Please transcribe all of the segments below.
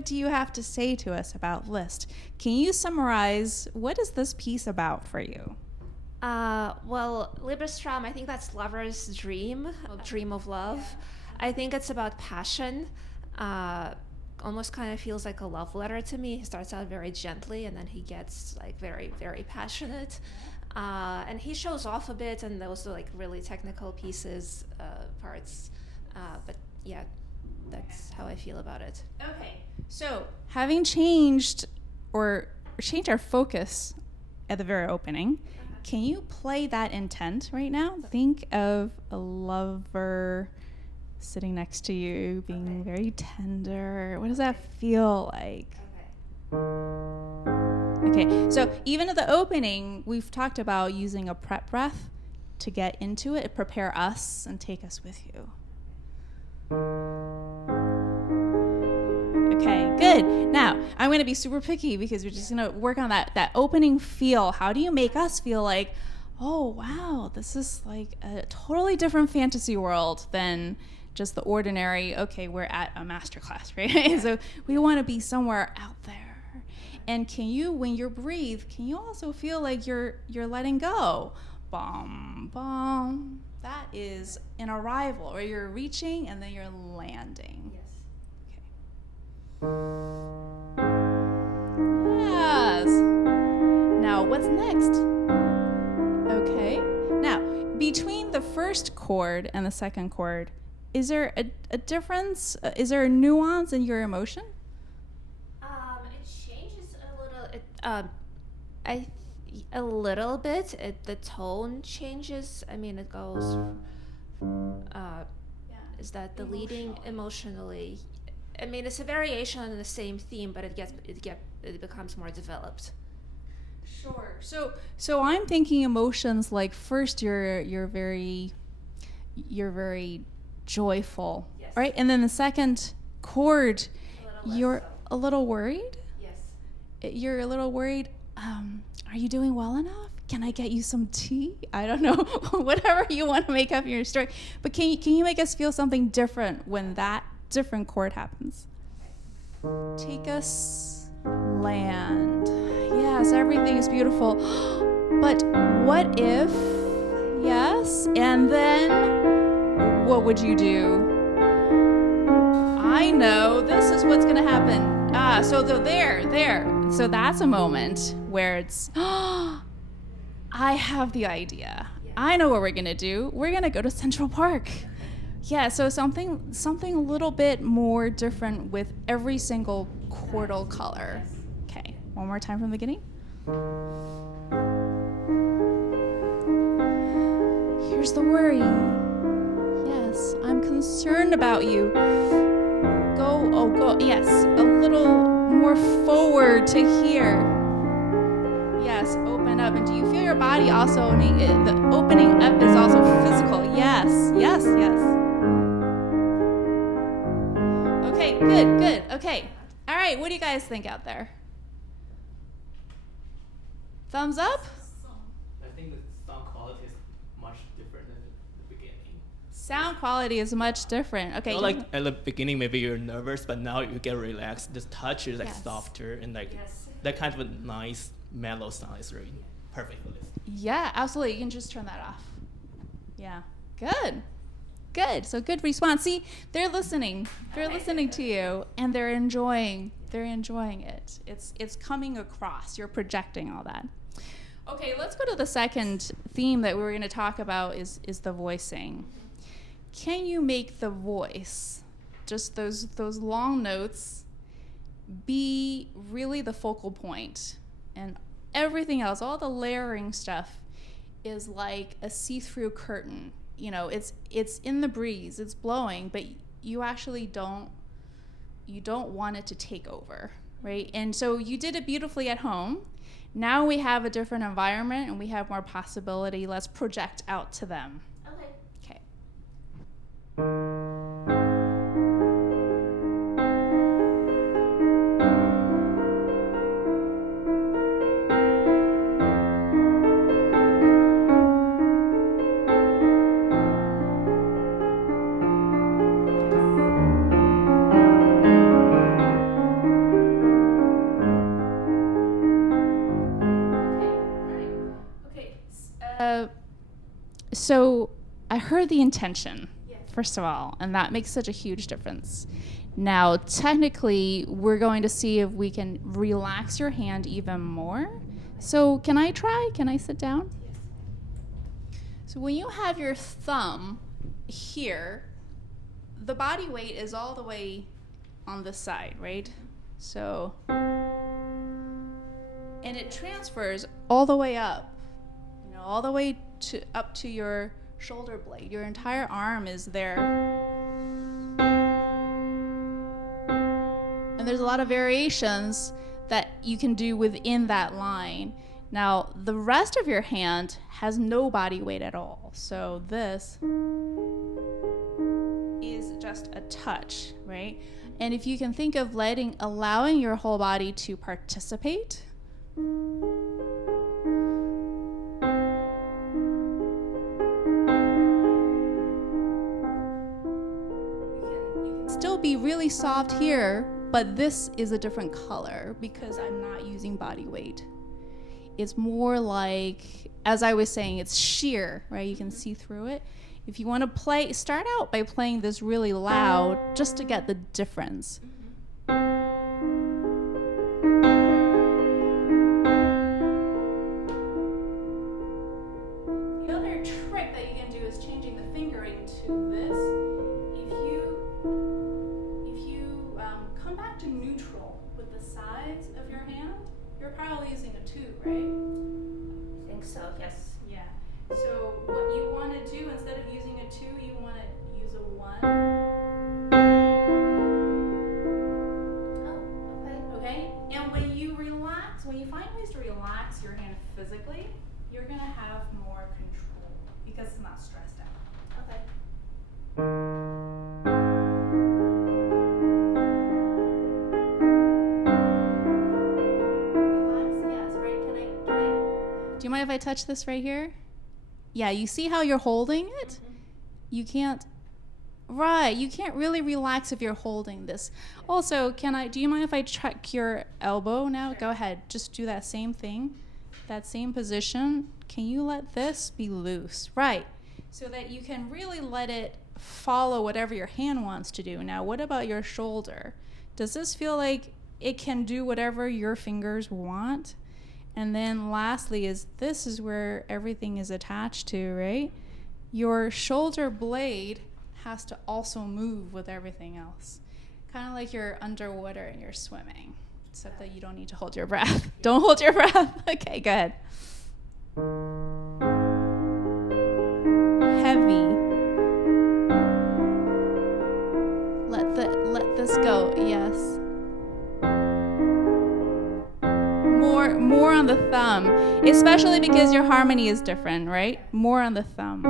what do you have to say to us about Liszt? Can you summarize what is this piece about for you? Well, Liebestraum, I think that's lover's dream, dream of love. I think it's about passion. Almost kind of feels like a love letter to me. He starts out very gently, and then he gets like very, very passionate. And he shows off a bit, and those are like really technical pieces, parts. But yeah, that's how I feel about it. Okay. So having changed our focus at the very opening, can you play that intent right now? Think of a lover sitting next to you, being very tender. What does that feel like? Okay, so even at the opening, we've talked about using a prep breath to get into it, prepare us and take us with you. Okay, good. Now, I'm going to be super picky because we're just going to work on that opening feel. How do you make us feel like, oh, wow, this is like a totally different fantasy world than just the ordinary, okay, we're at a masterclass, right? So we want to be somewhere out there. And can you, when you breathe, can you also feel like you're letting go? Bum, bum. That is an arrival, or you're reaching and then you're landing. Yes. Yes. Now, what's next? Okay. Now, between the first chord and the second chord, is there a difference? Is there a nuance in your emotion? It changes a little. A little bit. The tone changes. I mean, it goes. Is that the leading emotionally? I mean, it's a variation on the same theme, but it becomes more developed. Sure. So I'm thinking emotions like first you're very joyful, yes. Right? And then the second chord, you're a little worried. Yes. You're a little worried. Are you doing well enough? Can I get you some tea? I don't know. Whatever you want to make up your story. But can you make us feel something different when that different chord happens? Take us, land. Yes, everything is beautiful. But what if, yes, and then what would you do? I know, this is what's going to happen. So there. So that's a moment where it's, I have the idea. I know what we're going to do. We're going to go to Central Park. Yeah, so something a little bit more different with every single chordal color. Okay, one more time from the beginning. Here's the worry. Yes, I'm concerned about you. Go, yes, a little more forward to here. Yes, open up. And do you feel your body also, the opening up is also physical? Yes. Okay, good. Okay. All right, what do you guys think out there? Thumbs up? I think the sound quality is much different than the beginning. Sound quality is much different. Okay. So like at the beginning, maybe you're nervous, but now you get relaxed. The touch is like Yes. softer and like that kind of a nice mellow sound is really perfect for this. Yeah, absolutely. You can just turn that off. Yeah. Good. So good response. See, they're listening. They're listening to you, and they're enjoying it. It's coming across. You're projecting all that. Okay, let's go to the second theme that we're going to talk about is the voicing. Can you make the voice, just those long notes, be really the focal point, and everything else, all the layering stuff, is like a see-through curtain. You know, it's in the breeze, it's blowing, but you actually don't want it to take over, right? And so you did it beautifully at home. Now we have a different environment and we have more possibility. Let's project out to them. Okay. heard the intention, first of all, and that makes such a huge difference. Now, technically, we're going to see if we can relax your hand even more. So can I try? Can I sit down? So when you have your thumb here, the body weight is all the way on this side, right? So, and it transfers all the way up, all the way up to your shoulder blade. Your entire arm is there. And there's a lot of variations that you can do within that line. Now, the rest of your hand has no body weight at all. So this is just a touch, right? And if you can think of allowing your whole body to participate, still be really soft here, but this is a different color because I'm not using body weight. It's more like, as I was saying, it's sheer, right? You can see through it. If you want to start out by playing this really loud just to get the difference. The other trick that you can do is changing the fingering to this. Come back to neutral with the size of your hand. You're probably using a 2, right? I think so, yes. Yeah. So what you want to do, instead of using a 2, you want to use a 1. Oh, Okay? And when you relax, when you find ways to relax your hand physically, you're going to have more control because it's not stressed out. Okay. Do you mind if I touch this right here? Yeah, you see how you're holding it? Mm-hmm. You can't really relax if you're holding this. Also, do you mind if I check your elbow now? Sure. Go ahead, just do that same thing, that same position. Can you let this be loose? Right, so that you can really let it follow whatever your hand wants to do. Now, what about your shoulder? Does this feel like it can do whatever your fingers want? And then lastly this is where everything is attached to, right? Your shoulder blade has to also move with everything else. Kind of like you're underwater and you're swimming, except that you don't need to hold your breath. Don't hold your breath. Okay, go ahead. Heavy. Let this go, yes. More on the thumb, especially because your harmony is different, right? More on the thumb.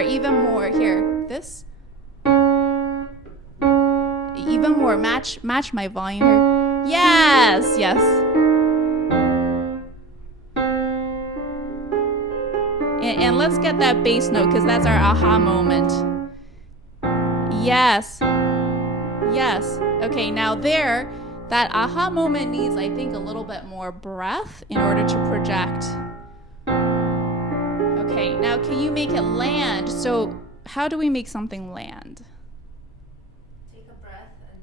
Even more. Here, this. Even more. Match my volume here. Yes. And let's get that bass note because that's our aha moment. Yes. Okay, now that aha moment needs, I think, a little bit more breath in order to project. Okay, now can you make it land? So how do we make something land? Take a breath and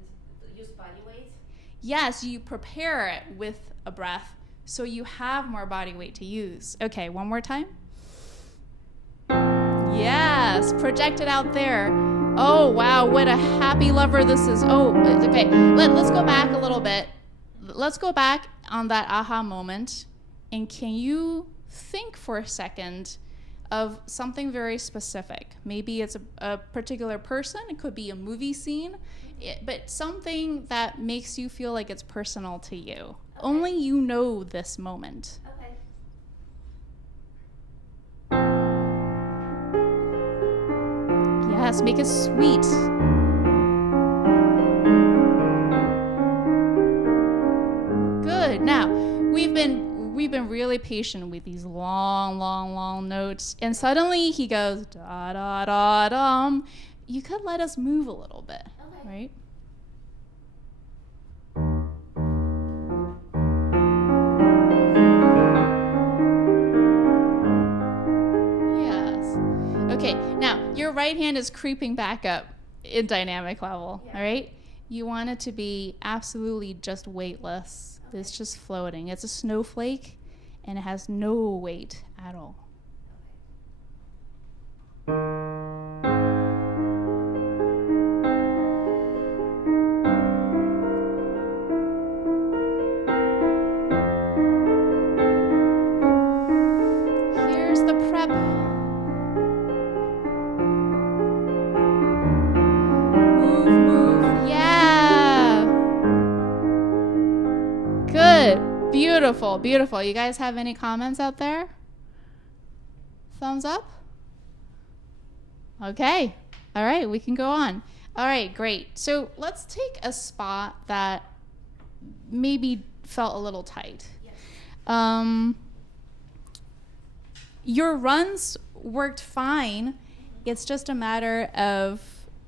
use body weight? Yes, you prepare it with a breath so you have more body weight to use. Okay, one more time. Yes, project it out there. Oh, wow, what a happy lover this is. Oh, okay, let's go back a little bit. Let's go back on that aha moment. And can you think for a second of something very specific? Maybe it's a particular person. It could be a movie scene. But something that makes you feel like it's personal to you. Okay. Only you know this moment. Okay. Yes, make it sweet. Good. Now, we've been really patient with these long notes, and suddenly he goes da da da dum. You could let us move a little bit, okay. Right? Yes. Okay, now your right hand is creeping back up in dynamic level, all right? You want it to be absolutely just weightless. It's just floating. It's a snowflake, and it has no weight at all. Here's the prep. Move. Yeah. Good. Beautiful. You guys have any comments out there? Thumbs up? Okay. All right, we can go on. All right, great. So let's take a spot that maybe felt a little tight. Yes. Your runs worked fine. It's just a matter of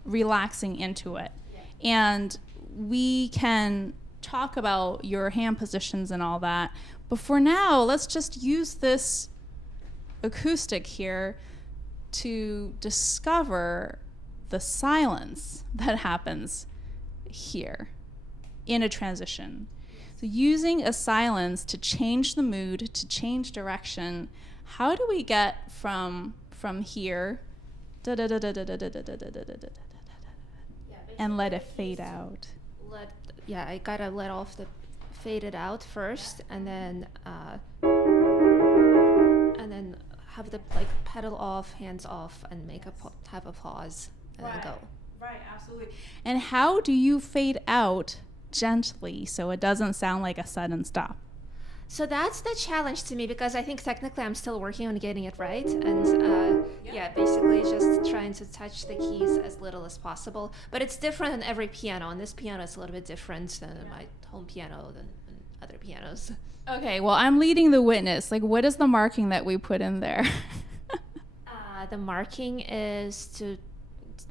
relaxing into it. Yes. And we can talk about your hand positions and all that. But for now, let's just use this acoustic here to discover the silence that happens here in a transition. So using a silence to change the mood, to change direction, how do we get from here and let it fade out? I gotta let off the fade it out first, and then have the pedal off, hands off, and have a pause, and then go. Right, absolutely. And how do you fade out gently so it doesn't sound like a sudden stop? So that's the challenge to me, because I think technically I'm still working on getting it right, and basically just trying to touch the keys as little as possible. But it's different on every piano, and this piano is a little bit different than my home piano than other pianos. Okay, well, I'm leading the witness. What is the marking that we put in there? The marking is to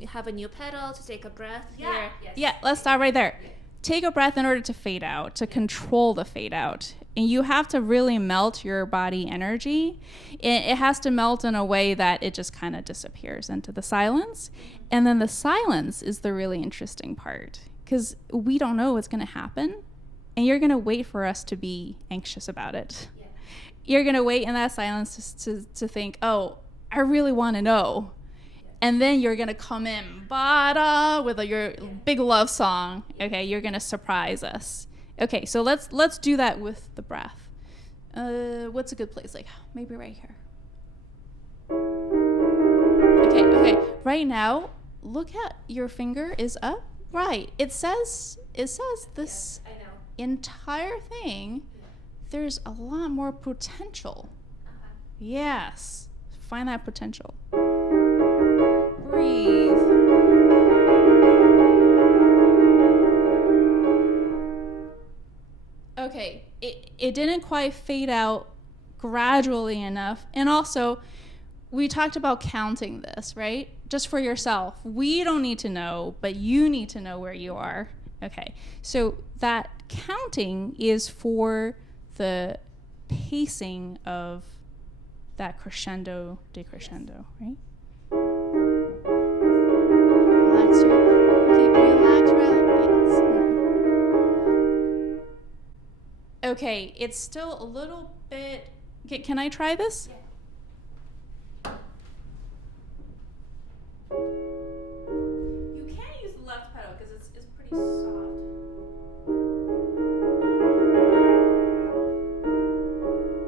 have a new pedal, to take a breath here. Yes. Yeah, let's stop right there. Take a breath in order to fade out, to control the fade out. And you have to really melt your body energy. It has to melt in a way that it just kind of disappears into the silence. And then the silence is the really interesting part, because we don't know what's going to happen. And you're going to wait for us to be anxious about it. Yeah. You're going to wait in that silence to think, oh, I really want to know. Yeah. And then you're going to come in bada with your big love song. Okay, you're going to surprise us. Okay, so let's do that with the breath. What's a good place? Maybe right here. Okay. Right now, look at your finger is up. Right. It says this entire thing. There's a lot more potential. Yes. Find that potential. Breathe. Okay, it didn't quite fade out gradually enough. And also, we talked about counting this, right? Just for yourself. We don't need to know, but you need to know where you are. Okay, so that counting is for the pacing of that crescendo, decrescendo, right? Relax Okay, it's still a little bit... Okay, can I try this? Yeah. You can use the left pedal because it's pretty soft.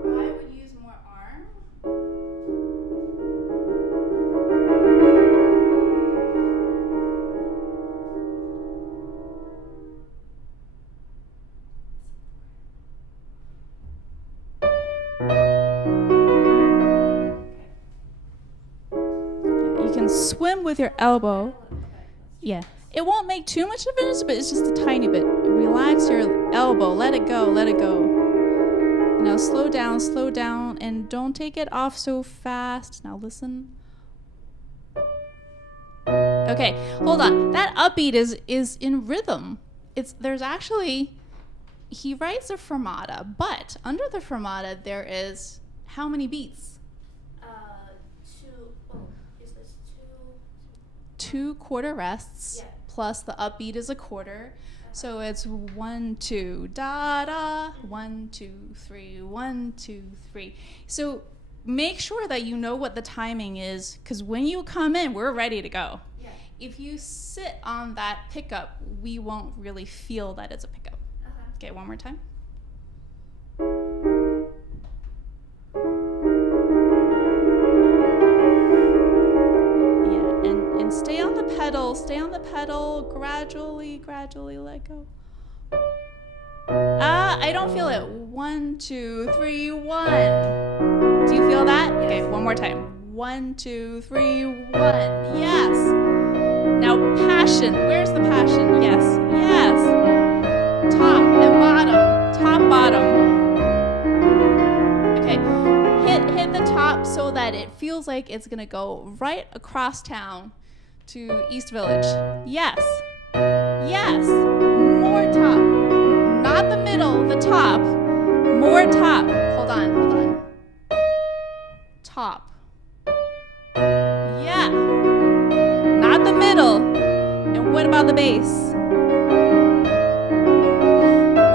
I would use more arm. Swim with your elbow. Yeah. It won't make too much of a difference, but it's just a tiny bit. Relax your elbow. Let it go. Now slow down, and don't take it off so fast. Now listen. Okay, hold on. That upbeat is in rhythm. There's actually, he writes a fermata, but under the fermata there is how many beats? 2 quarter rests plus the upbeat is a quarter. So it's 1, 2, da da, 1, 2, 3, 1, 2, 3. So make sure that you know what the timing is, because when you come in, we're ready to go. Yeah. If you sit on that pickup, we won't really feel that it's a pickup. Okay, one more time. And stay on the pedal, gradually let go. I don't feel it. 1, 2, 3, 1. Do you feel that? Yes. Okay, one more time. 1, 2, 3, 1. Yes. Now passion. Where's the passion? Yes. Top and bottom. Okay. Hit the top so that it feels like it's gonna go right across town to East Village. Yes. More top. Not the middle, the top. More top. Hold on. Top. Yeah. Not the middle. And what about the bass?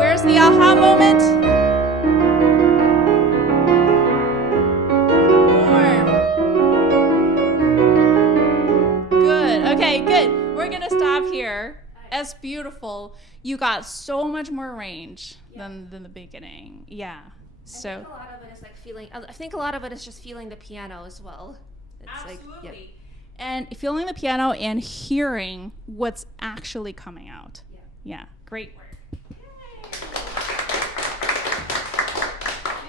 Where's the aha moment? Okay, good. We're gonna stop here. That's beautiful. You got so much more range than the beginning. Yeah. So I think a lot of it is like feeling. I think a lot of it is just feeling the piano as well. It's absolutely. Like, and feeling the piano and hearing what's actually coming out. Yeah. Great work.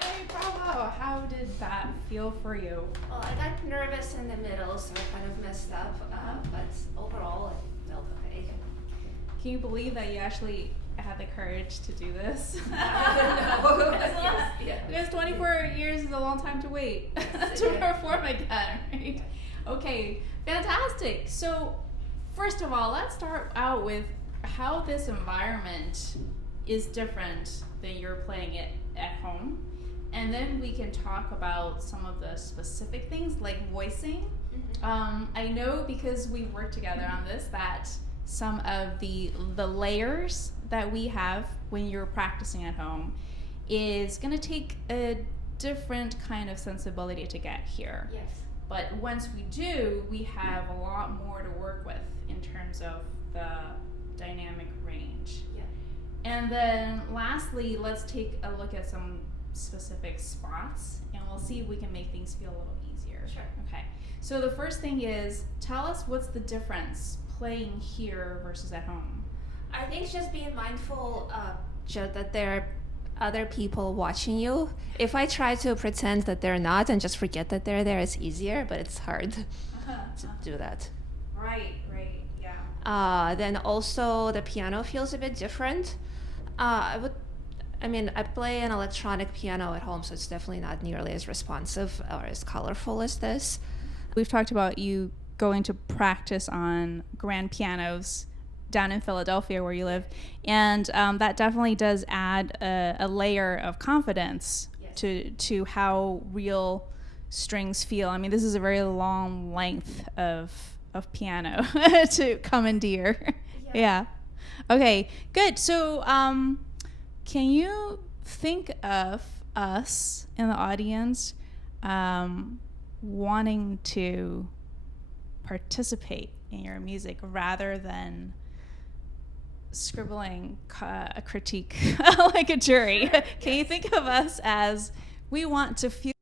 Yay, bravo. How did that feel for you? Well, I got nervous in the middle, so I kind of messed up. But overall, it felt okay. Can you believe that you actually had the courage to do this? Because 24 years is a long time to wait to perform again, right? Okay, fantastic. So, first of all, let's start out with how this environment is different than you're playing it at home. And then we can talk about some of the specific things like voicing. I know because we worked together on this that some of the layers that we have when you're practicing at home is going to take a different kind of sensibility to get here. Yes. But once we do, we have a lot more to work with in terms of the dynamic range. Yeah. And then lastly, let's take a look at some specific spots and we'll see if we can make things feel a little easier. Sure. Okay. So the first thing is, tell us what's the difference playing here versus at home. I think just being mindful that there are other people watching you. If I try to pretend that they're not and just forget that they're there, it's easier, but it's hard to do that. Right, yeah. Then also the piano feels a bit different. I play an electronic piano at home, so it's definitely not nearly as responsive or as colorful as this. We've talked about you going to practice on grand pianos down in Philadelphia where you live, and that definitely does add a layer of confidence to how real strings feel. I mean, this is a very long length of piano to commandeer. Yeah. Okay, good. So can you think of us in the audience wanting to participate in your music rather than scribbling a critique like a jury? Can you think of us as we want to feel